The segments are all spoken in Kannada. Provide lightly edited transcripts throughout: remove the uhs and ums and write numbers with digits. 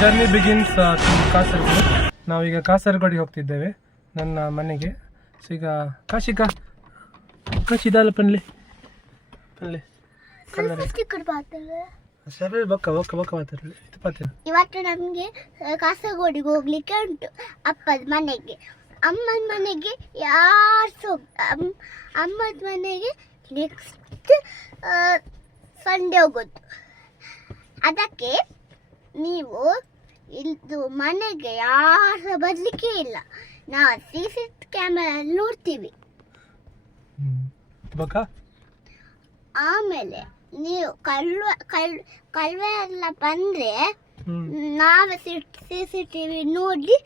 Journey begins Kasaragod. ನಾವೀಗ ಕಾಸರಗೋಡಿಗೆ ಹೋಗ್ತಿದ್ದೇವೆ, ನನ್ನ ಮನೆಗೆ. ಸೊ ಈಗ ಕಾಶಿದಾಲ ಪನ್ಲೆ ಸರ್ ಬಕ್ಕ ಮಾತಾಡಲಿ. ಇವತ್ತು ನಮಗೆ ಕಾಸರಗೋಡಿಗೆ ಹೋಗ್ಲಿಕ್ಕೆ ಉಂಟು, ಅಪ್ಪದ ಮನೆಗೆ. ಅಮ್ಮನ ಮನೆಗೆ ಯಾರು ಅಮ್ಮದ ಮನೆಗೆ ನೆಕ್ಸ್ಟ್ ಸಂಡೇ ಹೋಗೋದು. ಅದಕ್ಕೆ ನೀವು ಇದು ಮನೆಗೆ ಯಾರು ಬರಲಿಕ್ಕೆ ಇಲ್ಲ, ನಾವು CC ಕ್ಯಾಮೆರಲ್ಲಿ ನೋಡ್ತೀವಿ. ಆಮೇಲೆ ನೀವು ಕಳ್ವೆ ಎಲ್ಲ ಬಂದರೆ ನಾವೇ CCTV ನೋಡಿ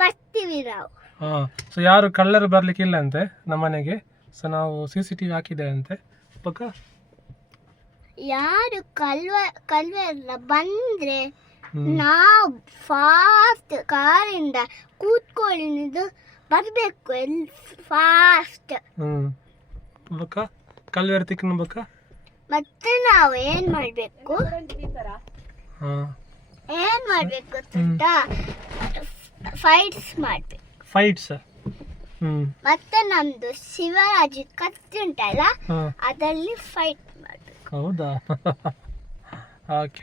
ಬರ್ತೀವಿ ನಾವು. ಸೊ ಯಾರು ಕಳ್ಳರು ಬರ್ಲಿಕ್ಕಿಲ್ಲ ಅಂತೆ ನಮ್ಮನೆಗೆ. ಸೊ ನಾವು CCTV ಹಾಕಿದ್ದೇವೆ ಅಂತೆ. ಯಾರು ಕಳ್ವೆ ಎಲ್ಲ ಬಂದ್ರೆ ನಾವು ಫಾಸ್ಟ್ ಕಾರಿಂದ ಕೂತ್ಕೊಳ್ಳಿದ್ದು ಬರಬೇಕು, ಫಾಸ್ಟ್. ಕಲ್ವೇರ್ ತಿಕ್ಕನ ಮತ್ತೆ ನಾವು ಏನ್ ಮಾಡ್ಬೇಕು ಗೊತ್ತಾ? ಫೈಟ್ಸ್ ಮಾಡ್ಬೇಕು. ಮತ್ತೆ ನಮ್ದು ಶಿವರಾಜ್ ಕತ್ತಿ ಉಂಟಲ್ಲ, ಅದರಲ್ಲಿ ಫೈಟ್ ಮಾಡ್ಬೇಕು. ಹೌದಾ? ಓಕೆ.